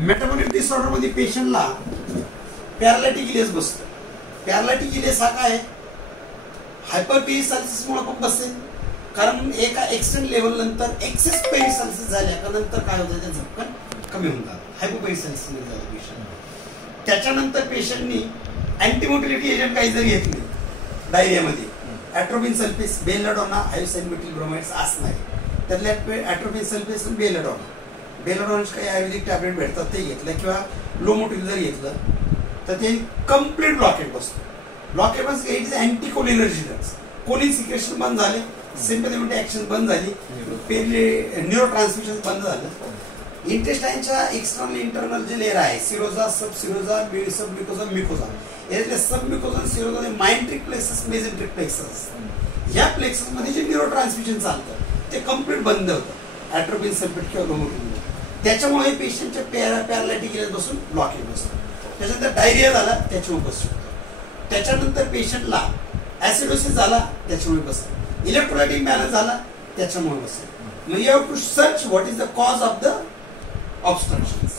Metabolic disorder मध्ये पेशंटला पॅरालायटिक iliacus बसतो. पॅरालायटिक इलियस हा काय हायपरपेरिसाल्सिस मुळे पण बसेल, कारण एका एक्सटेंड लेवल नंतर एक्सेस पेरिसाल्सिस झाल्या का नंतर काय होतं त्याचं झटकन कमी होऊन जातं, हायपोपेरिसाल्सिस मध्ये जातं पेशंट. त्याच्यानंतर पेशंटनी अँटीमोटिलिटी एजंट काही जरी घेतले डायरियामध्ये, ॲट्रोपिन सल्फेस, बेलडोना, आयोसाइनमेटिल ब्रोमाइड्स असणार आहे. त्यातल्या ॲट्रोपिन सल्फेस आणि बेलडोनाचे काही आयुर्वेदिक टॅबलेट भेटतात ते घेतलं किंवा लोमोटिल जर घेतलं तर ते कम्प्लीट ब्लॉकेट बसतो. ब्लॉकेट बस it is anticholinergic drugs. Choline secretion बंद झाले, सिम्पॅथेटिक ऍक्शन बंद झाली, न्यूरो ट्रान्समिशन बंद झालं. इंटेस्टाईनच्या एक्सटर्नल इंटरनल जे लेअर आहे सिरोजा, सब सिरोजा, सब म्युकोजा, म्युकोजा, यातले सब म्युकोजा सिरोजा मायंट्रिक प्लेक्सस, मेजेंट्रिक प्लेक्सस, या प्लेक्सस मध्ये जे न्यूरो ट्रान्समिशन चालतं ते कम्प्लीट बंद होतं ॲट्रोपिन सल्फेट किंवा लोमोटिल. त्याच्यामुळे पेशंटच्या पॅरालायटिक इलियस बसून ब्लॉकेज बसतो. त्याच्यानंतर डायरिया झाला त्याच्यामुळे बसू शकतो. त्याच्यानंतर पेशंटला ऍसिडोसिस झाला त्याच्यामुळे बसेल, इलेक्ट्रोलाइट इम्बॅलन्स झाला त्याच्यामुळे बसेल. मग you have to search what is the cause of the obstructions,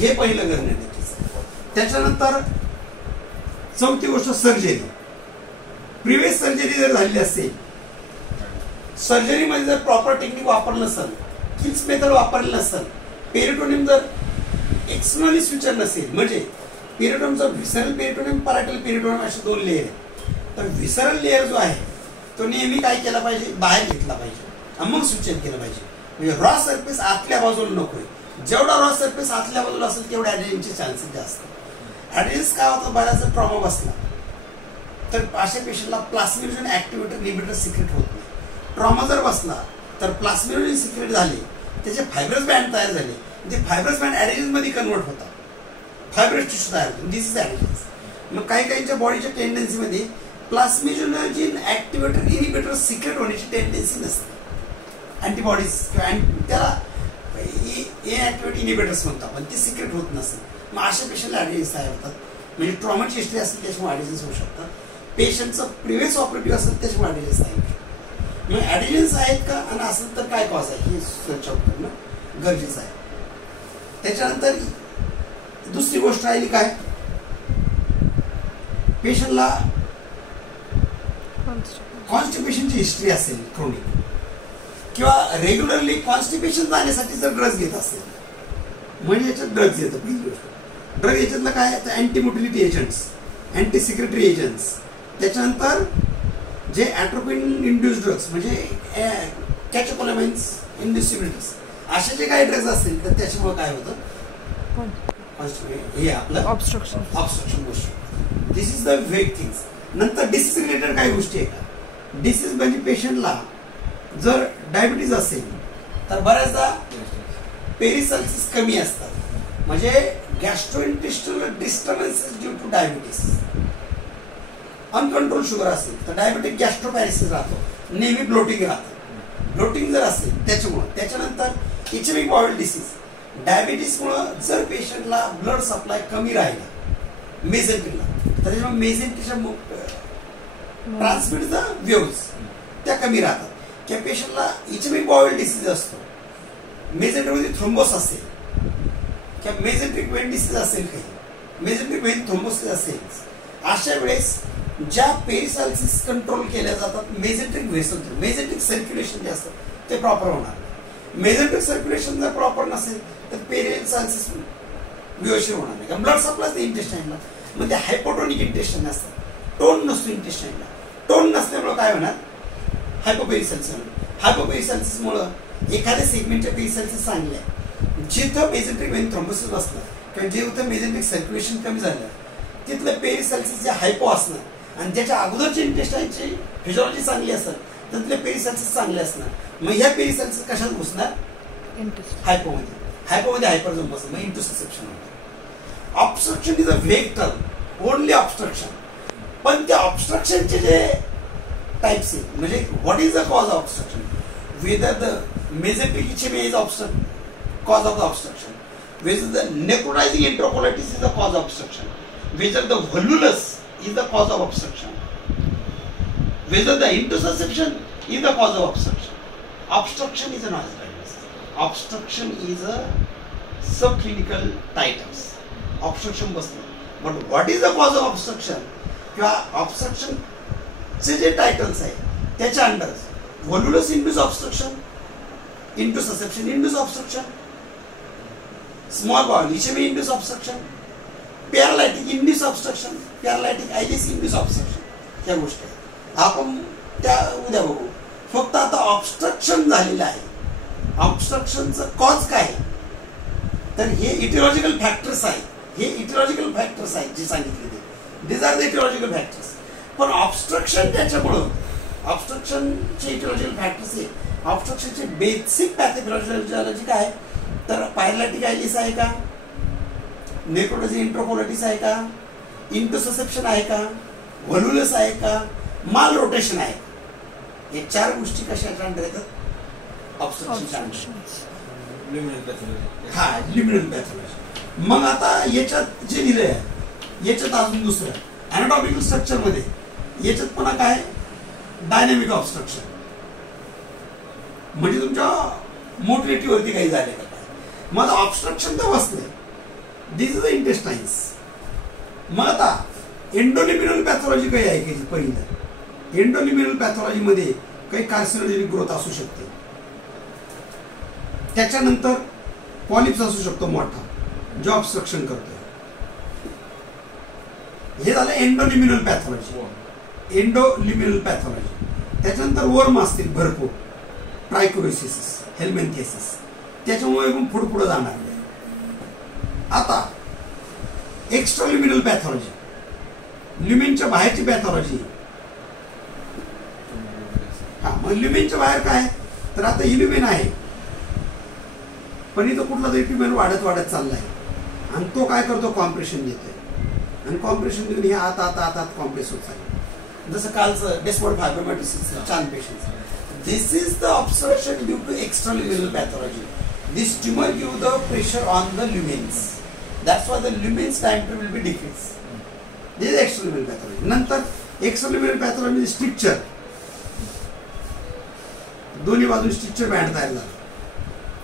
हे पहिलं करणं गरजेचं आहे. त्याच्यानंतर चौथी गोष्ट सर्जरी. प्रिव्हियस सर्जरी जर झाली असेल, सर्जरीमध्ये जर प्रॉपर टेक्निक वापरलं नसेल, किल्स मेथड वापरलं नसेल, पेरिटोनियम जर एक्सटर्नली स्विचर नसेल, म्हणजे पेरिटोनियमचा व्हिसरल पेरिटोनियम, पॅराटल पेरिटोनियम असे दोन लेअर आहेत. तर व्हिसरल लेअर जो आहे तो नेहमी काय केला पाहिजे, बाहेर घेतला पाहिजे, मग स्विचर केलं पाहिजे. म्हणजे रॉ सरफेस आतल्या बाजूला नकोय. जेवढा रॉ सरफेस आतल्या बाजूला असेल तेवढे ॲड्रेनचे चान्सेस जास्त. ॲड्रेन्स काय होतं, बऱ्याच ट्रॉमा बसला तर अशा पेशंटला प्लास्मिडोजन ऍक्टिव्हेटर इनहिबिटर सिक्रेट होत नाही. ट्रॉमा जर बसला तर प्लास्मिडोजन सिक्रेट झाले, त्याचे फायब्रस बँड तयार झाले, ते फायब्रस बँड ॲडिजन्स मध्ये कन्वर्ट होतात, फायब्रस टिश्यू तयार होतो, दिस इज ॲडिजन्स. मग काही काहींच्या बॉडीच्या टेंडन्सी मध्ये प्लास्मिडोजन ऍक्टिव्हेटर इनहिबिटर सिक्रेट होण्याची टेंडन्सी नसते. अँटीबॉडीज किंवा त्याला इनऍक्टिव्हेट इनहिबिटर्स म्हणतो आपण, ते सिक्रेट होत नसते. मग अशा पेशंटला ॲडिजन्स तयार होतात. म्हणजे ट्रॉमाची हिस्ट्री असेल त्याच्यामुळे ॲडिजन्स होऊ शकतात. पेशंटचं प्रिव्हियस ऑपरेटिव्ह असेल त्याच्यामुळे ॲडिजन्स तयार होऊ शकतात. मग ॲडिजन्स आहेत का आणि असेल तर काय कॉज आहे हे सर्च आउट करणं गरजेचं आहे. त्याच्यानंतर दुसरी गोष्ट राहिली काय, पेशंटला कॉन्स्टिपेशनची हिस्ट्री असेल क्रोनिक, किंवा रेग्युलरली कॉन्स्टिपेशन जाण्यासाठी जर ड्रग्ज घेत असेल, म्हणजे याच्यात ड्रग्ज येतं. पहिली गोष्ट ड्रग याच्यातलं काय, अँटीमोटिलिटी एजंट्स, अँटी सिक्रेटरी एजंट्स, त्याच्यानंतर जे ॲट्रोपिन इंड्यूस ड्रग्स म्हणजे कॅचोकोलामाइन्स इंड्युसिबिलिटीज, असे जे काही ड्रग्ज असतील तर त्याच्यामुळे काय होतं, हे आपलं ऑब्स्ट्रक्शन गोष्ट. दिस इज द वेग थिंग्स. नंतर डिसीज रिलेटेड काही गोष्टी आहे का, डिसीज म्हणजे पेशंटला जर डायबिटीज असेल तर बऱ्याचदा पेरिसाल्सिस कमी असतात, म्हणजे gastrointestinal disturbances due to diabetes. Uncontrolled sugar असेल तर डायबेटिक गॅस्ट्रोपॅरेसिस राहतो, नेहमी ब्लोटिंग राहतं. ब्लोटिंग जर असेल त्याच्यामुळं. त्याच्यानंतर इचेमिक बाउल डिसीज, डायबिटीसमुळं जर पेशंटला ब्लड सप्लाय कमी राहिला मेझेंट्रीला, तर त्याच्यामुळे मेझेंट्रीच्या ट्रान्समिटचा वेव्ज त्या कमी राहतात. किंवा पेशंटला इचेमिक बाउल डिसीज असतो, मेझेंट्रीमध्ये थ्रोम्बोस असेल किंवा मेझेंट्रिक वेन डिसीज असेल, काही मेझेंट्रिक वेन थ्रोम्बोसिस असेल, अशा वेळेस ज्या पेरिसाल्सिस कंट्रोल केल्या जातात मेझेंट्रिक व्हेसल थ्रू, मेझेंट्रिक सर्क्युलेशन जे असतं ते प्रॉपर होणार. मेझेंट्रिक सर्क्युलेशन जर प्रॉपर नसेल तर पेरिसाल्सिस व्यवस्थित होणार नाही, कारण ब्लड सप्लाय इंटेस्टाईनला. मग ते हायपोटोनिक इंटेस्टाईन असतात, टोन नसतो इंटेस्टाईनला. टोन नसल्यामुळे काय होणार, हायपोपेरिसाल्सिस. हायपोपेरिसाल्सिसमुळं एखाद्या सेगमेंटच्या पेरिसाल्सिस चांगले आहे, जिथं मेझेंट्रिक वेन थ्रोम्बोसिस बसलं किंवा जिथं मेझेंट्रिक सर्क्युलेशन कमी झालं तिथलं पेरिसाल्सिस जे हायपो असणार, आणि ज्याच्या अगोदरची इंटेस्टाईनची फिजिओलॉजी चांगली असेल त्यातले पेरिसाल्सिस चांगले असणार. मग ह्या पेरिसाल्सिस कशात घुसणार, हायपोमध्ये. हायपोमध्ये हायपरझोम बसणार, मग इंटुससेप्शन होतं. Obstruction is a vague term, only obstruction. पण त्या ऑब्स्ट्रक्शनचे जे टाइप्स आहेत, म्हणजे what is the cause of obstruction, whether the mesenteric ischemia is cause of the obstruction, whether the necrotizing enterocolitis is the cause of obstruction, whether the volvulus is the cause of obstruction, whether the intussusception is the cause of obstruction. Obstruction is a noise diagnosis. Obstruction is a subclinical titles. Obstruction बसलं. But what is the cause of obstruction किंवा ऑब्स्ट्रक्शनचे जे titles आहे त्याच्या under volvulus induce obstruction, intussusception induce obstruction, small bowel ischemia induce obstruction, paralytic induce obstruction, paralytic ileus induce obstruction, या गोष्टी आहेत. आपण त्या उद्या बघू. फक्त आता ऑब्स्ट्रक्शन झालेलं आहे. ऑब्स्ट्रक्शनचं कॉज काय तर हे इटिओलॉजिकल फॅक्टर्स आहेत. हे इटिओलॉजिकल फॅक्टर्स आहेत जे सांगितले ते. दिस आर द इटिओलॉजिकल फॅक्टर्स. पण ऑब्स्ट्रक्शन त्याच्यामुळं ऑब्स्ट्रक्शनचे इटिओलॉजिकल फॅक्टर्स आहे. ऑब्स्ट्रक्शनचे बेसिक पॅथोफिजियोलॉजी काय तर पॅरालायटिक आयलिस आहे का, नेक्रोटोजी इंट्रोकोलायटिस आहे का, इंटोससेप्शन आहे का, व्हॉल्युलस आहे का, माल रोटेशन आहे. हे चार गोष्टी कशाच्या अंडर येतात? ऑब्स्ट्रक्शनच्या अंडर. हा, लिमिनल पॅथॉलॉजी. मग आता याच्यात जे दिले आहे याच्यात अजून दुसरं अॅनाटॉमिकल स्ट्रक्चर मध्ये याच्यात पुन्हा काय डायनॅमिक ऑब्स्ट्रक्शन, म्हणजे तुमच्या मोटिलिटी वरती काही झाले का काय. मग ऑब्स्ट्रक्शन तर बसले. दिस इज द इंटेस्टाईन्स. मग आता एंडोलिमिनल पॅथॉलॉजी काही आहे की पहिलं. एंडोलिमिनल पॅथॉलॉजी मध्ये काही कार्सिनोजेनिक ग्रोथ असू शकते. त्याच्यानंतर पॉलिप्स असू शकतो मोठा जो ऑब्स्ट्रक्शन करतोय. हे झालं एंडोलिमिनल पॅथॉलॉजी. एंडोलिमिनल पॅथॉलॉजी. त्याच्यानंतर वर्म असतील भरपूर, ट्रायकोरिसिस, हेल्मेंथियासिस, त्याच्यामुळे पण पुढे जाणार नाही. आता एक्स्ट्राल्युमिनल पॅथॉलॉजी, ल्युमेनच्या बाहेरची पॅथॉलॉजी. हा, मग ल्युमेनच्या बाहेर काय तर आता इल्युमेन आहे पण इथं कुठला तरी ट्युमेन वाढत वाढत चाललाय आणि तो काय करतो कॉम्प्रेशन देतोय आणि कॉम्प्रेशन देऊन हे आत आत आत आत कॉम्प्रेस होत चाललं. जसं कालचं डेस्मोड फायब्रोमॅटोसिस छान patient. This is the obstruction due to extraluminal pathology. This tumour give the pressure on the lumens. That's why the lumens diameter will be decrease. This is extraluminal pathology. नंतर extraluminal pathology stricture, दोन्ही बाजून stricture band तयार झाला.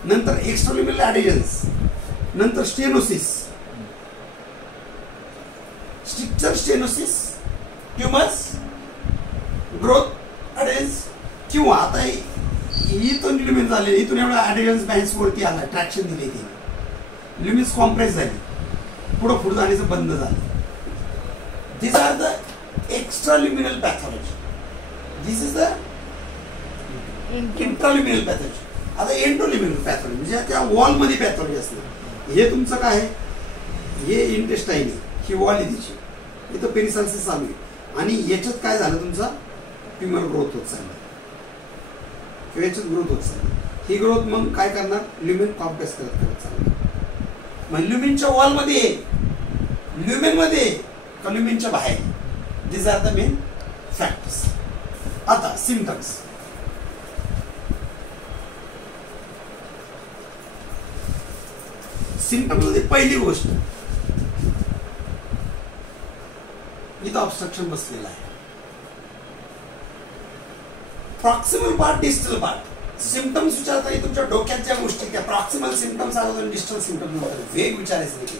नंतर extraluminal adhesions, नंतर stenosis, stricture stenosis, tumours, growth adhesions, किंवा आता इथून ल्युमेन झाले, इथून एवढा ॲडिजन्स बँड्स वरती आला, ट्रॅक्शन दिले ते, ल्युमेन्स कॉम्प्रेस झाली, पुढे जाण्याचं बंद झालं. This are the extraluminal pathology. This is the intraluminal pathology. आता एंडोलिमिनल पॅथॉलॉजी म्हणजे त्या वॉल मध्ये पॅथॉलॉजी असते. हे तुमचं काय आहे, हे इंटेस्टाईन आहे, ही वॉल आहे तिची, इथं पेरिसाल्सिस चालू आहे आणि याच्यात काय झालं तुमचा ट्युमर ग्रोथ होत चालली किंवा याच्यात ग्रोथ होत चालली. ही ग्रोथ मग काय करणार, ल्युमेन कॉम्प्रेस करत करत चालणार. मग ल्युमेनच्या वॉल मध्ये, ल्युमेन मध्ये का ल्युमेनच्या बाहेर. दिस आर द मेन फॅक्टर्स. आता सिम्पटम्स. सिम्पटम मध्ये पहिली गोष्ट इथं ऑब्स्ट्रक्शन बसलेलं आहे. Proximal part, distal part. Symptoms विचारता तुमच्या डोक्यात ज्या गोष्टी त्या प्रॉक्सिमल सिम्पटम्स अगोदर डिस्टल सिम्पटम्स वेग विचारायचं नाही.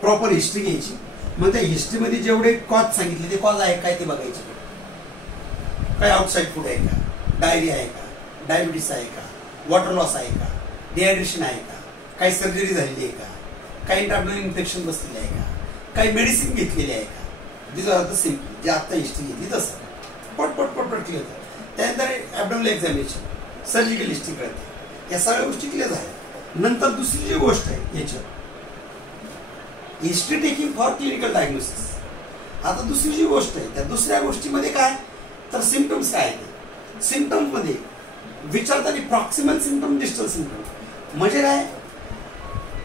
प्रॉपर हिस्ट्री घ्यायची. मग त्या हिस्ट्रीमध्ये जेवढे कॉज सांगितले ते कॉज आहे काय ते बघायचे. काय आउटसाईड फूड आहे का, डायरिया आहे का, डायबिटीस आहे का, वॉटर लॉस आहे का, डिहायड्रेशन आहे का, काही सर्जरी झालेली आहे का, काही इंटरॅब्डोमिनल इन्फेक्शन बसलेले आहे का, काही मेडिसिन घेतलेली आहे का. दिस आर द सिम्पल जे आता हिस्ट्री घेतली तसं पटपट पटपट क्लिअर झालं. त्यानंतर ॲबडोमिनल एक्झामिनेशन, सर्जिकल हिस्ट्री कळते. या सगळ्या गोष्टी क्लिअर झाल्या. नंतर दुसरी जी गोष्ट आहे याच्यात history taking for clinical diagnosis. आता दुसरी जी गोष्ट आहे त्या दुसऱ्या गोष्टीमध्ये काय तर सिम्पटम्स काय आहे. सिम्पटम्स मध्ये विचारताना प्रॉक्सिमल सिम्पटम, डिस्टल सिम्पटम म्हणजे काय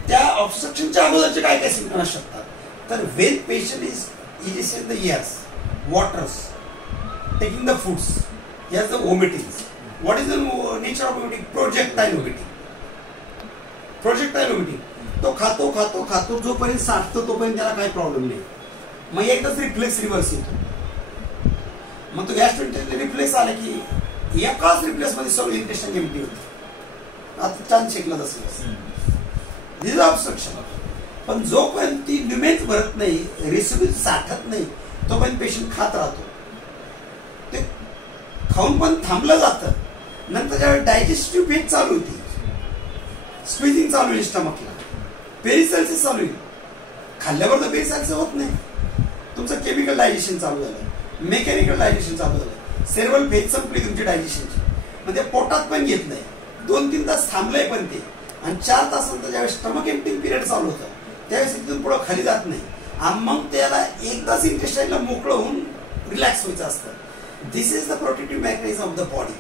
त्या ऑब्स्ट्रक्शनच्या अगोदरचे काय काय सिम्पटम असू शकतात. तर when patient is in the years, waters, taking the foods, has the vomiting. What is the nature of vomiting? Projectile vomiting. Projectile vomiting. तो खातो खातो खातो जोपर्यंत साठतो तोपर्यंत त्याला काही प्रॉब्लेम नाही. मग एकदाच रिफ्लेक्स रिव्हर्स येतो. मग तो गॅस्ट्रोइंटेस्टाइनल रिफ्लेक्स आला की एकाच रिफ्लेक्स मध्ये सगळं इंटेस्टाइन एम्प्टी होतं. आता चान्स शिकला तसं दिस इज ऑब्स्ट्रक्शन. पण जोपर्यंत ती ल्युमेन्स भरत नाही, रेसिड्यू साठत नाही, तोपर्यंत पेशंट खात राहतो. ते खाऊन पण थांबलं जातं. नंतर ज्यावेळी डायजेस्टिव्ह फेज चालू होती, स्क्विझिंग चालू होईल स्टमकला, पेरिसायसिस चालू होईल. खाल्ल्यावर तर पेरिसायसिस होत नाही. तुमचं केमिकल डायजेशन चालू झालं, मेकॅनिकल डायजेशन चालू झालं, सेरेब्रल फेज संपली तुमची डायजेशनची. म्हणजे पोटात पण घेत नाही, 2-3 तास थांबलंय पण ते. आणि 4 तासानंतर ज्यावेळेस स्टमक एम्प्टिंग पिरियड चालू होतं, त्यावेळेस तिथून पुढं खाली जात नाही. आणि मग त्याला एकदाच इंटेस्टाईनला मोकळं होऊन रिलॅक्स व्हायचं असतं. This is the protective mechanism of the body.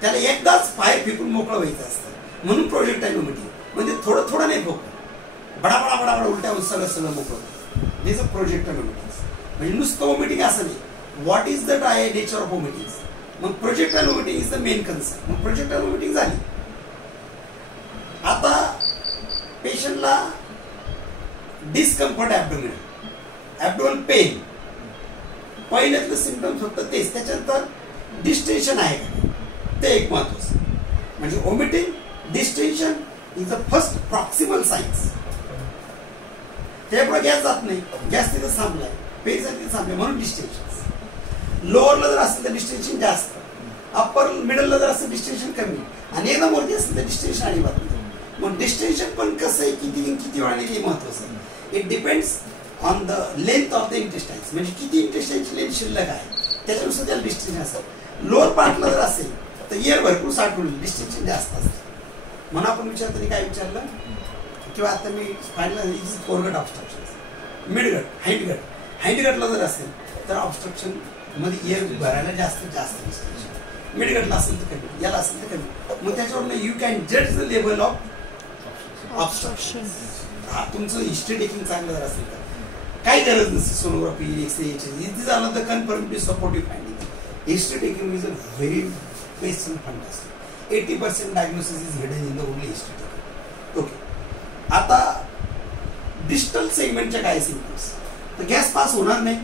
त्याला एकदाच बाहेर फेकून मोकळं व्हायचं असतं. म्हणून प्रोजेक्टाईल व्हॉमिटिंग. म्हणजे थोडं थोडं नाही फोकत, बडा बडा बडा बडा उलट्या सगळं मोकळं. This a projectile vomiting. म्हणजे नुसतं व्हॉमिटिंग असं नाही. What is the nature of vomiting. मग projectile vomiting is the main concern. मग प्रोजेक्टाईल व्हॉमिटिंग झाली. आता पेशंटला डिस्कम्फर्ट ॲब्डोमिनल पेन, पहिल्यातलं सिम्पटम्स फक्त तेच. त्याच्यानंतर डिस्टेन्शन आहे का, ते एक महत्वाचं. म्हणजे vomiting, distension is the first proximal signs. त्यामुळे गॅस जात नाही, गॅस तिथं थांबलाय, पेशंट तिथं थांबलाय, म्हणून डिस्टेन्शन. लोअरला जर असेल तर डिस्टेन्शन जास्त, अप्पर मिडलला जर असेल डिस्टेन्शन कमी, आणि एकदम वरती असेल तर डिस्टेन्शन आणि बात. मग डिस्टेन्शन पण कसं आहे, किती वेळाने हे महत्वाचं आहे. It depends on the length of the intestines. म्हणजे किती इंटेस्टाईनची लेंथ शिल्लक आहे त्याच्यानुसार त्याला डिस्टेन्शन असेल. लोअर पार्टला जर असेल तर एअर भरपूर साठवलं, डिस्टेन्शन जास्त असतं. म्हणून आपण विचारताना काय विचारलं, किंवा आता मी फायनल फोरगट ऑब्स्ट्रक्शन, मिडगट, हाईंडगटला जर असेल तर ऑब्स्ट्रक्शन मध्ये एअर भरायला जास्त डिस्टेन्शन. मिडगटला असेल तर कमी, याला असेल तर कमी. मग त्याच्यावरून यू कॅन जज द लेवल ऑफ ऑब्स्ट्रक्शन. हा तुमचं हिस्ट्री टेकिंग चांगलं जर असेल तर काही गरज नसते सोनोग्राफी, एक्सरे, इथे झालं तर confirmative supportive finding. History taking is a very best and fantastic. 80% diagnosis is hidden in the only history taking. Okay. आता डिस्टल सेगमेंटच्या काय सिम्पटम्स, तर गॅस पास होणार नाही.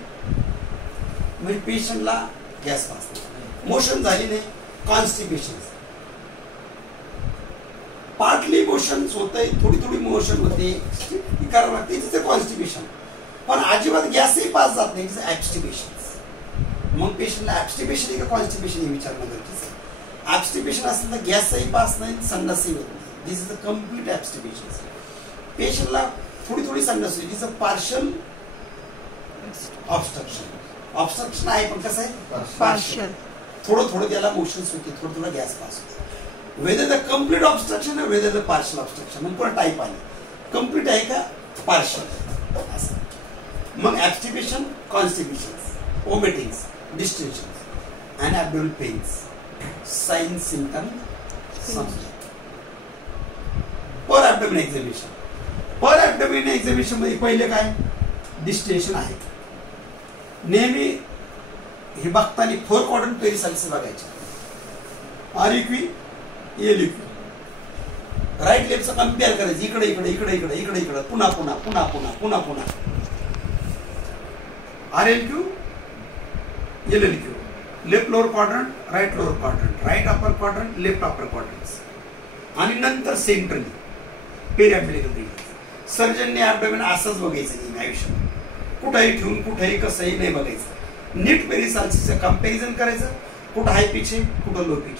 म्हणजे पेशंटला गॅस पास नाही, मोशन झाली नाही, कॉन्स्टिपेशन, पार्टली मोशन होतंय, थोडी मोशन होते, करावं लागते, तिथे कॉन्स्टिपेशन. पण अजिबात गॅसही पास जात नाही, ऍब्स्टिपेशन. मग पेशंटला ऍब्स्टिपेशन आहे का कॉन्स्टिपेशन हे विचारणं गरजेचं आहे. ऍब्स्टिपेशन असेल तर गॅसही पास नाही, संडासही होत नाही. दिस इज अ कम्प्लीट ऍब्स्टिपेशन. पेशंटला थोडी संडास होती, तिचं पार्शल ऑब्स्ट्रक्शन आहे, पण कसं आहे, पार्शल. थोडं त्याला मोशन्स होते, थोडं गॅस पास होते. वेदर द कम्प्लीट ऑब्स्ट्रक्शन आहे, वेदर द पार्शल ऑब्स्ट्रक्शन. मग पुन्हा टाईप आले, कम्प्लीट आहे का पार्शल असं. मग obstipation, constipation, vomitings, distension and abdominal pains, sign symptom समजा. पर ॲब्डोमिनल एक्झामिनेशन. पर ॲब्डोमिनल एक्झामिनेशन मध्ये पहिले काय, डिस्टेन्शन आहे. नेहमी हे बघताना 4 क्वाड्रंट पेरिसायलिस बघायचे. आरिक्वी, एलिक्वी, राईट लेफ्टचं कम्पेअर करायचं. इकडे पुन्हा RLQ, LLQ, left lower quadrant, right lower quadrant, right upper quadrant, left upper quadrant, आणि नंतर सेंट्रली पेरिअम्बिलिकल रिजन. सर्जनने ॲब्डोमेन असंच बघायचं नाही आयुष्यात, कुठंही ठेवून कुठंही कसंही नाही बघायचं. नीट पेरिसायलिसचं कम्पॅरिझन करायचं, कुठं हाय पिच आहे, कुठं लो पिच.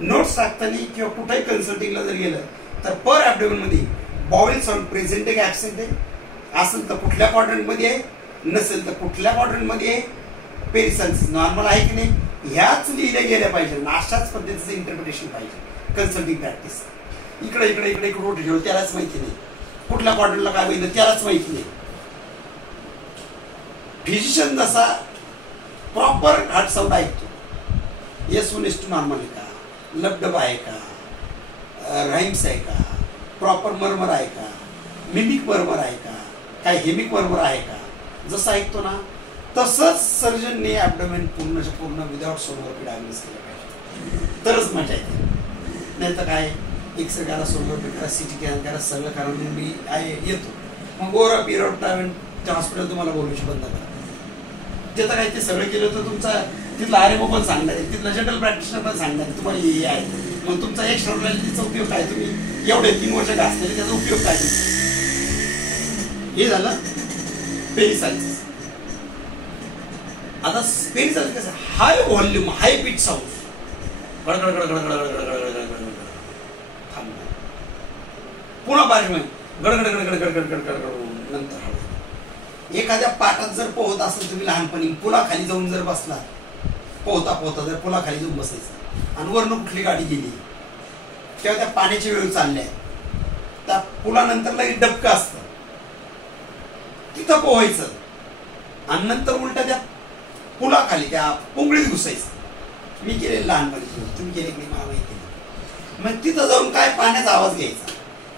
नोट्स टाकताना किंवा कुठेही कन्सल्टिंगला जर गेलं तर पर ॲब्डोमेन मध्ये बॉवेल साऊंड प्रेझेंट आहे का ऍबसेंट आहे, असेल तर कुठल्या क्वाड्रंट मध्ये आहे, नसेल तर कुठल्या क्वाड्रंट मध्ये आहे, पेरिसायलिस नॉर्मल आहे की नाही, ह्याच लिहिल्या गेल्या पाहिजे. अशाच पद्धतीचं इंटरप्रिटेशन पाहिजे कन्सल्टिंग प्रॅक्टिस. इकडे कुठे ठेवलं त्यालाच माहिती नाही, कुठल्या क्वाड्रंटला काय माहिती त्यालाच माहिती नाही. फिजिशियन जसा प्रॉपर हार्ट साऊंड ऐकतो, S1S2 नॉर्मल आहे का, लबडब आहे का, राईम्स आहे का, प्रॉपर मर्मर आहे का, मिमिक मर्मर आहे का, काय हेमिक मर्मर आहे का, जसं ऐकतो ना तसंच सर्जनने ॲब्डोमेन पूर्ण विदाउट सोनोग्राफी डायग्नोस केलं पाहिजे, तरच मजा येते. नाही तर काय एक्सरे करा, सोनोग्राफी करा, CT स्कॅन करा, सगळं करा, मी येतो. मग over a period of time त्या हॉस्पिटल तुम्हाला बोलूशी बंद करा. तिथं काय ते सगळं केलं तर तुमचा तिथला RMO पण सांगणार आहे, तिथला जनरल प्रॅक्टिशनर पण सांगणार आहे तुम्हाला हे आहे. मग तुमचा एक्स्ट्रा उपयोग काय, तुम्ही एवढे 3 वर्ष घासलेले त्याचा उपयोग काय. हे झालं पेरिसायटिस. आता पेरिसायटिस कसं हाय व्हॉल्यूम हाय पिच साऊंड पुन्हा बारीक गडगड नंतर एखाद्या पाटात जर पोहत असेल तुम्ही लहानपणी पुलाखाली जाऊन जर बसला पोहता पोहता जर पुलाखाली जाऊन बसायचं आणि वरनं कुठली गाडी गेली किंवा त्या पाण्याची वेळ चालल्या त्या पुलानंतर लगेच डबकं असतं तिथं पोहायचं आणि नंतर उलट त्या पुलाखाली त्या पोंगळीत घुसायचं. मी केले लहानपणी, तुम्ही केले की मला माहिती नाही. मग तिथं जाऊन काय पाण्याचा आवाज घ्यायचा,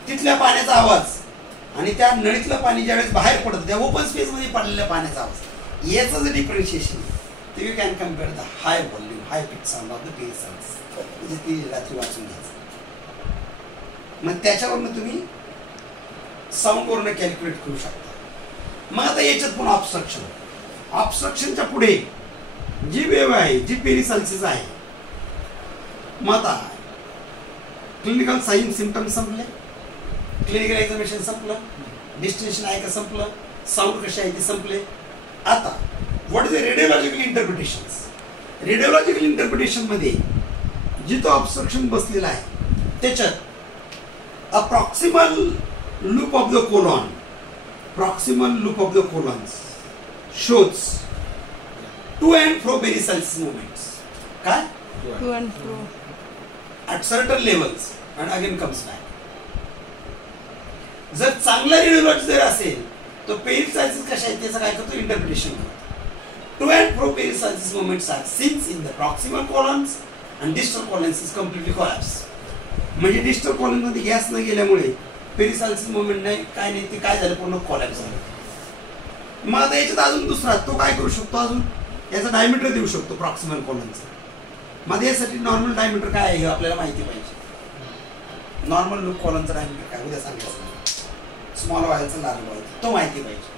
तिथल्या पाण्याचा आवाज आणि त्या नळीतलं पाणी ज्यावेळेस बाहेर पडतं त्या ओपन स्पेस मध्ये पडलेल्या पाण्याचा आवाज, याचं जे डिफरन्शिएशन ते you can compare the high volume high pitch sound of the peristalsis. म्हणजे ती रात्री वाचून घ्यायचं. मग त्याच्यावरनं तुम्ही साऊंडवरनं कॅल्क्युलेट करू शकता. मग आता याच्यात पण ऑब्स्ट्रक्शनच्या पुढे जी वेव आहे जी पेरिसायटिस आहे, मग आता क्लिनिकल साईन सिम्पटम्स संपले, क्लिनिकल एक्झामिनेशन संपलं, डिस्टिंक्शन आहे का संपलं, साऊंड कसे आहे ते संपले. आता what is the radiological interpretations. Radiological interpretation मध्ये जिथं ऑब्स्ट्रक्शन बसलेला आहे त्याच्यात a proximal loop of the colon, proximal loop of the colons shows to and fro peristalsis movements. काय? To and fro. At certain levels and again comes back. जर चांगला radiology जर असेल तो पेरिसायटिस कशा आहे त्याचं काय करतो इंटरप्रिटेशन करतो. To and fro peristalsis movements are seen in the proximal colons and distal colons is completely collapse. म्हणजे डिस्टल कॉलन मध्ये गॅस न गेल्यामुळे पेरिसायटिस मुवमेंट नाही काय नाही, ते काय झालं पूर्ण कॉलॅप्स झालं. मग आता याच्यात अजून दुसरा तो काय करू शकतो, अजून याचा डायमीटर देऊ शकतो प्रॉक्सिमल कॉलनचा. मग यासाठी नॉर्मल डायमीटर काय आहे हे आपल्याला माहिती पाहिजे. नॉर्मल लूप कॉलनचा डायमीटर काय उद्या सांगायचं, स्मॉल व्हायचं लार्ज व्हायचं तो माहिती पाहिजे.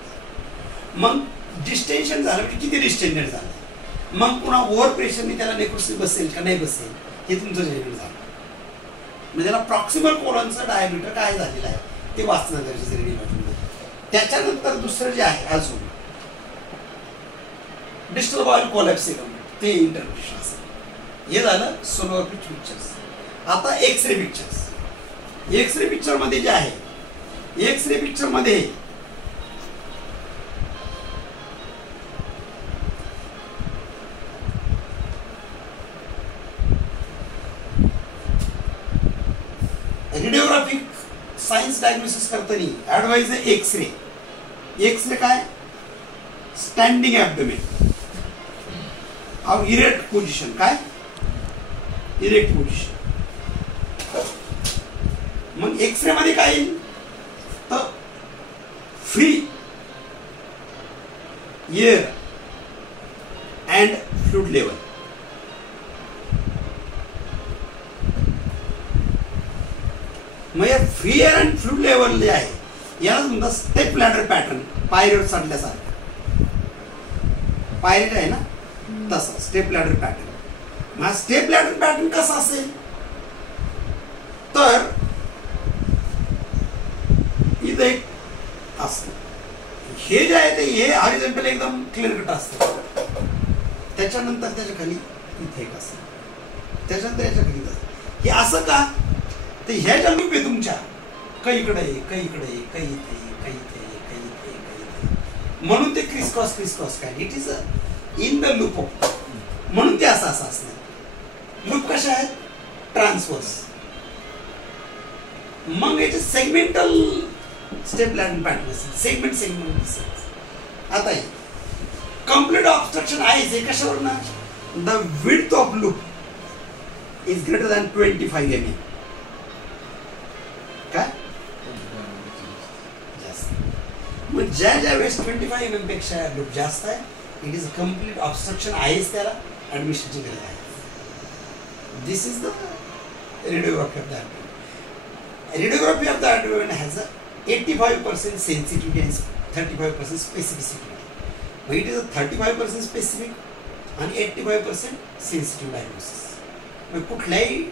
मग डिस्टेन्शन झालं म्हणजे किती डिस्टेंडेड झालं, मग पुन्हा ओव्हर प्रेशरने त्याला नेक्रोसिस बसेल का नाही बसेल हे तुमचं जजमेंट झालं. म्हणजे त्याला प्रॉक्सिमल कोलॉनचं डायमीटर काय झालेलं आहे ते वाचणं गरजेचं रेडिओलॉजीमध्ये. त्याच्यानंतर दुसरं जे आहे अजून डिस्टल बॉईल कोलॅप्स ते इंटरप्रिटेशन असेल. हे झालं सोलोअर पिच पिक्चर्स. आता एक्सरे पिक्चर्स. एक्सरे पिक्चर मध्ये जे आहे, एक्सरे पिक्चर मध्ये रेडिओग्राफिक सायन्स डायग्नोसिस करताना ऍडवाइज आहे एक्सरे. एक्सरे काय, स्टँडिंग ॲब्डोमेन और इरेक्ट पोझिशन. काय इरेक्ट पोझिशन. मग एक्सरे मध्ये काय येईल तर free air and fluid level. मग या free air and fluid level जे आहे याला म्हणतात स्टेप लॅडर पॅटर्न. पायरीवर चढल्यासारखं पायरी आहे ना तसं स्टेप लॅडर पॅटर्न. मग स्टेप लॅडर पॅटर्न कसा असेल तर इथं एक असतं, हे जे आहे ते हे हॉरिझॉन्टल एकदम क्लिअर कट असतं. त्याच्यानंतर त्याच्या खाली इथे एक असतं, त्याच्यानंतर याच्या खाली हे असं का तर ह्या ज्या लूप आहे तुमच्या काही इकडे काही इकडे काही इथे काही इथे काही इथे काही इथे म्हणून ते क्रिसक्रॉस काय it is in the loop of. म्हणून ते असं असणार. लूप कशा आहेत ट्रान्सवर्स. मग याचे सेगमेंटल स्टेप लॅडर पॅटर्न असेल, सेगमेंट दिसेल. आता हे कम्प्लीट ऑब्स्ट्रक्शन आहे जे कशावर ना the width of loop is greater than 25 mm. काय जास्त. मग ज्या वेळेस 25 mm पेक्षा लूप जास्त आहे इट इज कम्प्लीट ऑब्स्ट्रक्शन आहेच, त्याला ऍडमिशनची गरज आहे. This is the radiography of the abdomen. Radiography of the abdomen has 85% sensitivity आणि 35% स्पेसिफिसिटी. मग इट इज 35% स्पेसिफिक आणि 85% सेन्सिटिव्ह डायग्नोसिस. मग कुठल्याही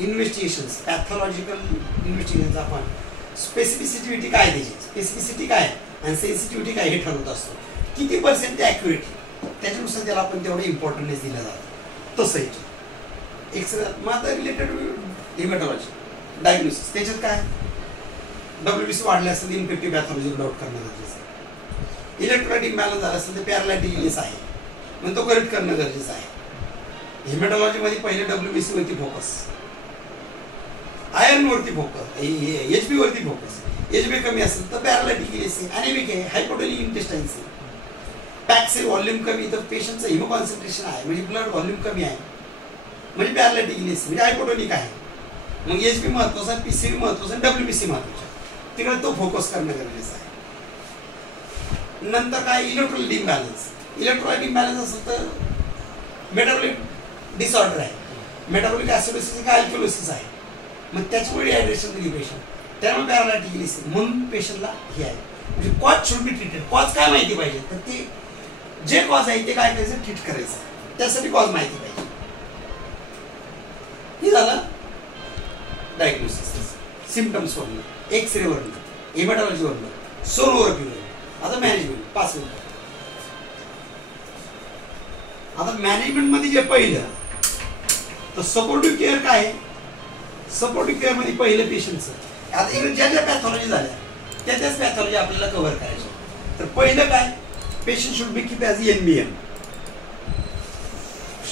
इन्व्हेस्टिगेशन्स पॅथॉलॉजिकल इन्व्हेस्टिगेशन्स आपण स्पेसिफिसिटी काय त्याची, स्पेसिफिसिटी काय आणि सेन्सिटिव्हिटी काय हे ठरवत असतो. किती पर्सेंट ते ॲक्युरेट, त्याच्यानुसार त्याला आपण तेवढं इम्पॉर्टन्स दिलं जातं. तसं एक्सरे मग आता रिलेटेड हेमॅटॉलॉजी डायग्नोसिस, त्याच्यात काय WBC वाढले असेल तर इन्फेक्टिव्ह पॅथॉलॉजीकडे आउट करणं गरजेचं आहे. इलेक्ट्रोलाइट इम्बॅलन्स झाला असेल तर पॅरालायटिक इलियस आहे, मग तो करेक्ट करणं गरजेचं आहे. हेमॅटॉलॉजीमध्ये पहिले WBC वरती फोकस, आयर्न वरती फोकस, HB वरती फोकस. HB कमी असेल तर पॅरालायटिक इलियस आहे, ॲनेमिक आहे, हायपोटोनिक इंटेस्टाईन्स आहे. पॅक्स आहे, व्हॉल्यूम कमी, तर पेशंटचं हिमो कॉन्सन्ट्रेशन आहे म्हणजे ब्लड व्हॉल्यूम कमी आहे म्हणजे पॅरालायटिक इलियस म्हणजे हायपोटोनिक आहे. मग HB महत्वाचा, PCV महत्वाचा, WBC महत्वाचा, तिकडे तो फोकस करणं गरजेचं आहे. नंतर काय इलेक्ट्रोलाइट इम्बॅलन्स. इलेक्ट्रोलाइट इम्बॅलन्स असेल तर मेटाबॉलिक डिसऑर्डर आहे, मेटाबॉलिक ॲसिडोसिस काय अल्कलोसिस आहे, मग त्याच्यामुळे हायड्रेशन दिली पेशंट, त्यामुळे पॅरालायटिक इलियस म्हणून पेशंटला हे आहे. म्हणजे cause should be treated. Cause काय माहिती पाहिजे, तर ते जे कॉज आहे ते काय करायचं, ट्रीट करायचं, त्यासाठी कॉज माहिती पाहिजे. हे झालं डायग्नोसिस, सिम्पटम्स वरनं, एक्सरे वरनं, हेमॅटॉलॉजी वरनं, सोनोग्राफी वरनं. आता मॅनेजमेंट 5 मिनिटं. आता मॅनेजमेंट मध्ये जे पहिलं तर सपोर्टिव्ह केअर काय आहे. सपोर्टिव्ह केअर मध्ये पहिलं पेशंटचं आता इकडे ज्या ज्या पॅथॉलॉजी झाल्या त्याच पॅथॉलॉजी आपल्याला कव्हर करायच्या. तर पहिलं काय, patient should be keep as NBM.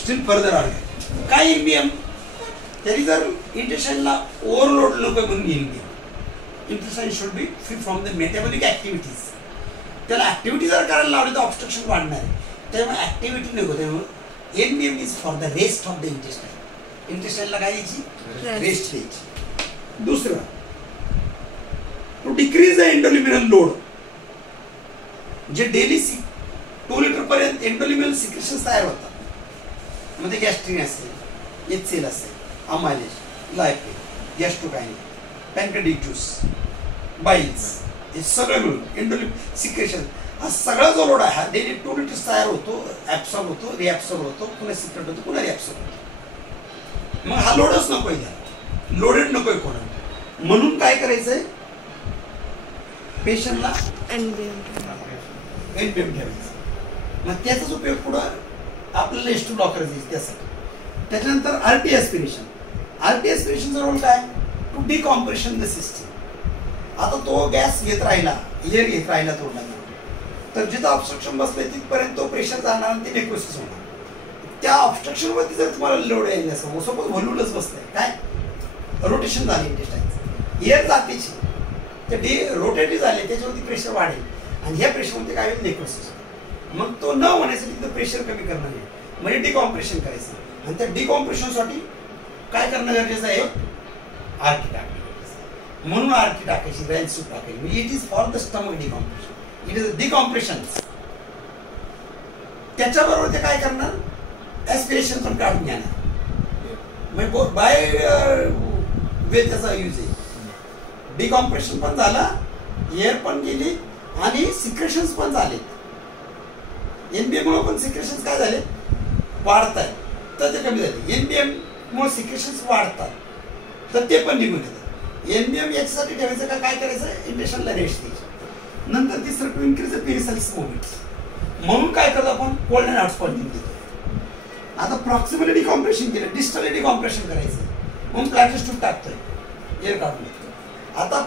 Steel further आले काय NBM, तरी जर इंटेस्टाईनला ओव्हरलोड नको म्हणून NBM. Intestine should be free from the metabolic activities. त्याला ॲक्टिव्हिटी जर करायला लावली तर ऑब्स्ट्रक्शन वाढणार आहे, त्यामुळे ॲक्टिव्हिटी नको. त्यामुळे NBM is for the rest of the intestine. इंटेस्टाईनला काय द्यायची, रेस्ट द्यायची. दुसरं, to decrease the endoluminal load. जे डेली 2 लिटर पर्यंत एंडोल्युमिनल सिक्रेशन तयार होतात, मध्ये गॅस्ट्रिन असेल, HCl असेल, अमायलेज, लायपेज, गॅस्ट्रोकायनिन, पॅनक्रेटिक ज्यूस, बाईल्स, हे सगळं मिळून एंडोल्युमिनल सिक्रेशन हा सगळा जो लोड आहे हा डेली 2 लिटर्स तयार होतो, ॲब्सॉर्ब होतो, रिॲब्सॉर्ब होतो, पुन्हा सिक्रेट होतो, पुन्हा रिॲब्सॉर्ब होतो. मग हा लोडच नकोय, त्याला लोडेड नकोय कोणा. म्हणून काय करायचंय, पेशंटला NBM ठेवायचं. मग त्याचाच उपयोग पुढं आपल्याला H2 ब्लॉकर येईल त्यासाठी. त्याच्यानंतर RT ॲस्पिरेशन. RT ॲस्पिरेशनचा रोल काय, टू डिकॉम्प्रेशन द सिस्टीम. आता तो गॅस घेत राहिला, एअर घेत राहिला तोडला तर जिथं ऑब्स्ट्रक्शन बसलंय तिथपर्यंत तो प्रेशर जाणार आणि ते नेक्रोसिस होणार. त्या ऑब्स्ट्रक्शन वरती जर तुम्हाला लोड येईल असं सपोज व्हॉल्यूमच बसलंय, काय रोटेशन झाले इंटेस्टाईन, एअर जातेची ते रोटेटिव्ह झाले, त्याच्यावरती प्रेशर वाढेल आणि ह्या प्रेशरमध्ये काय होईल, नेक्रोसिस. मग तो न होण्यासाठी तिथं प्रेशर कमी करणं आहे म्हणजे डिकॉम्प्रेशन करायचं. आणि त्या डिकॉम्प्रेशनसाठी काय करणं गरजेचं आहे, RT टाकणं गरजेचं. म्हणून RT टाकायची, ब्रँच सूप टाकायची. म्हणजे it is for the stomach decompression, it is decompression. त्याच्याबरोबर ते काय करणार, ॲस्पिरेशन पण काढून घेणार. म्हणजे बाय वे त्याचा यूज आहे. डिकॉम्प्रेशन पण झाला, एअर पण गेली आणि सिक्रेशन्स पण झाले. NBM मुळे पण सिक्रेशन्स काय झाले, वाढतात, तर ते कमी झाले. NBM मुळे सिक्रेशन्स वाढतात तर ते पण निघून येतात. NBM याच्यासाठी ठेवायचं का, काय करायचं, इंटेस्टाईनला रेस्ट द्यायची. नंतर तिसरं, टू इन्क्रीज द पेरिसाइल्स मुवमेंट्स. म्हणून काय करतो आपण, कोल्ड अँड हॉट स्पॉटिंग देतो. आता प्रॉक्सिमली डिकॉम्प्रेशन केलं, डिस्टली डिकॉम्प्रेशन करायचं म्हणून प्लॅटर्स ट्यूब टाकतोय, एअर काढून घेतो. आता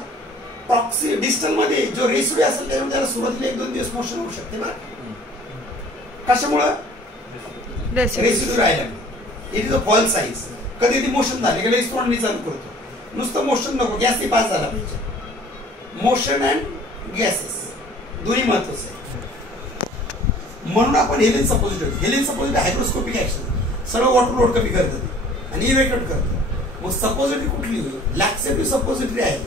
प्रॉक्सी डिस्टल मध्ये जो रेसिड्यू असेल त्याला सुरुवातीला 1-2 दिवस मोशन होऊ शकते बरं. कशामुळं, रेसिड्यू राहिला. It is a false size. कधी ती मोशन झाले की लगेच तोंडणी चालू करतो. नुसतं मोशन नको, गॅस ते पास झाला पाहिजे. मोशन अँड गॅसेस दोन्ही महत्वाचं आहे. म्हणून आपण हेलिन सपोजिटरी हायड्रोस्कोपिक ऍक्शन सगळं वॉटर लोड कमी करतात आणि इव्हॅक्युएट करतात. मग सपोजिटरी कुठली, लॅक्सेटिव्ह सपोजिटरी आहे,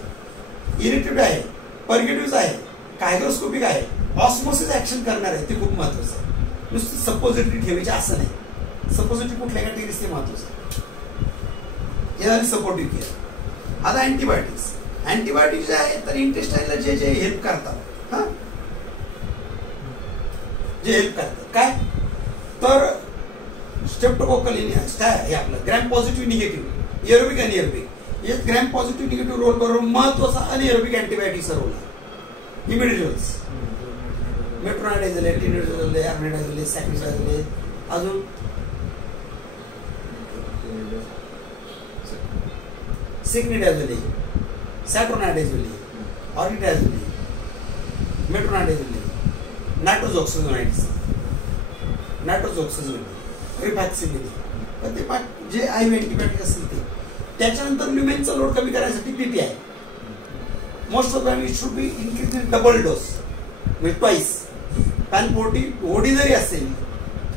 इरिटेटिव्ह आहे, पर्गेटिव्ह आहे, हायड्रोस्कोपिक आहे, ऑस्मोसिस ऍक्शन करणार आहे, ते खूप महत्वाचं आहे. नुसतं सपोजिटरी ठेवायची असं नाही, सपोजिटरी कुठल्या कॅटेगरीज ते महत्वाचं आहे. हे झाली सपोर्टिव्ह केअर. आता अँटीबायोटिक्स. अँटीबायोटिक्स जे आहे तर इंटेस्टाईनला जे जे हेल्प करतात, हा जे हेल्प करतात काय, तर स्ट्रेप्टोकोकल हे आपलं ग्रॅम पॉझिटिव्ह निगेटिव्ह, एरोबिक आणि एरोबिक यात ग्रॅम पॉझिटिव्ह निगेटिव्ह रोल बरोबर महत्वाचा अनएरोबिक अँटीबायोटिकचा रोल आहे. इमिडिएटल्स मेट्रोनाइडाझोल आहे, टिनिडाझोल आहे, आर्निडाझोल आहे, सॅक्रिडाझोल आहे, अजून सिग्निडाझोल आहे, सॅट्रोनाइडाझोल आहे, ऑर्निडाझोल आहे, मेट्रोनाइडाझोल आहे, नायट्रोझोक्साझोनाइड्स, नायट्रोझोक्साझोल, रिफॅक्सिलिन, तर ते जे आयव्ही अँटीबायोटिक असेल ते. त्याच्यानंतर ल्युमेनचा लोड कमी करण्यासाठी PPI. Most of time it should be increase in double dose म्हणजे ट्वाइस. कारण ओडी जरी असेल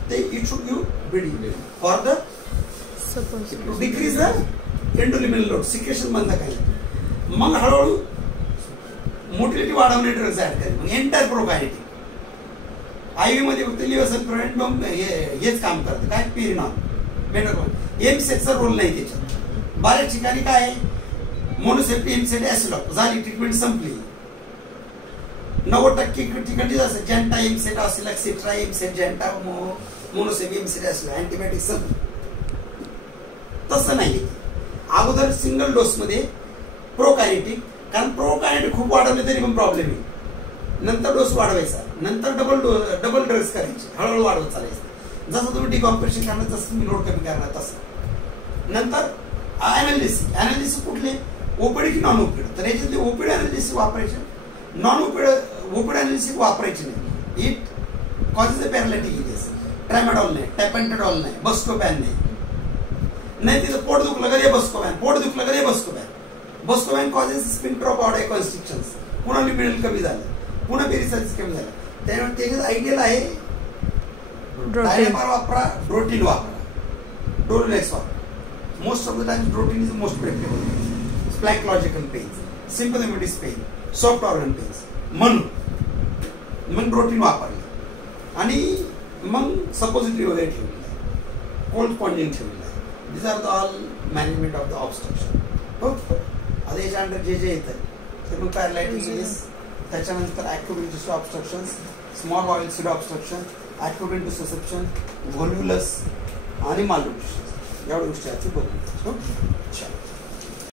ते it should give BD for the to decrease the endoluminal load, secretion बंद करायला. मग हळूहळू मोटिलिटी वाढवणे ड्रग्ज ऍड करेल. मग एंटायर प्रोकायनेटिक आयव्ही मध्ये फक्त लिव्हर हेच काम करतं, काय पिरिनॉल, मेटाकॉल, एमसेटचा रोल नाही त्याच्यात. बऱ्याच ठिकाणी काय आहे, मोनोसेट एमसेट ऍसिलॉक झाली, ट्रीटमेंट संपली. 90% ठिकाणी असं जॅन्टा एमसेट असेल, एक्सेट्रा एमसेट, जॅन्टा मोनोसेट एमसेट असेल, अँटीबायोटिक संपली. तसं नाही. अगोदर सिंगल डोस मध्ये प्रोकायनेटिक, कारण प्रोकायनेटिक खूप वाढवले तरी पण प्रॉब्लेम आहे. नंतर डोस वाढवायचा, नंतर डबल ड्रग्स करायचे, हळूहळू वाढवत चालायचं. जसं तुम्ही डिकॉम्प्रेशन करणार तसं तुम्ही लोड कमी करणार तसं. नंतर अनालिसिस कुठले, ओपीडी की नॉन ओपीडी. तर याच्यातले ओपीडी अनालिसिस वापरायचे, नॉन ओपीडी अनालिसिस वापरायचे नाही. It causes a paralytic ileus. Tramadol नाही, टॅपेंटाडॉल नाही, बस्कोपॅन नाही. तिथं पोट दुखलं का दे बस्कोपॅन, पोट दुखलं का दे बस्कोपॅन. बस्कोपॅन कॉजेस स्पिंक्टर ऑफ ऑर्डर कॉन्स्ट्रिक्शन्स, पुन्हा लिपिडल कमी झालं, पुन्हा पेरिसाइटिस कमी झालं. त्यामुळे त्याच्यात आयडियल आहे डायनेमार वापरा, ड्रोटिन वापरा, डोलोनेक्स वापरा. Most of the times Drotin is the most predictable. Splacological pains, sympathetic pain, soft organ pains. म्हणून ड्रोटिन वापरले आणि मग सपोजिटरी वगैरे ठेवलेलं आहे, कोल्ड स्पॉन्जिंग ठेवलेलं आहे. This are the all management of the obstruction. Okay, आता याच्या अंडर जे येतं ते मग पॅरालायटिस, त्याच्यानंतर ॲक्युबिलिटी ऑब्स्ट्रक्शन, स्मॉल बॉवेल सिड ऑब्स्ट्रक्शन, ॲक्युबिलिटी ससेप्शन, व्होल्युलस आणि मालन्यूट्रिशन, एवढ्या गोष्टी बघू.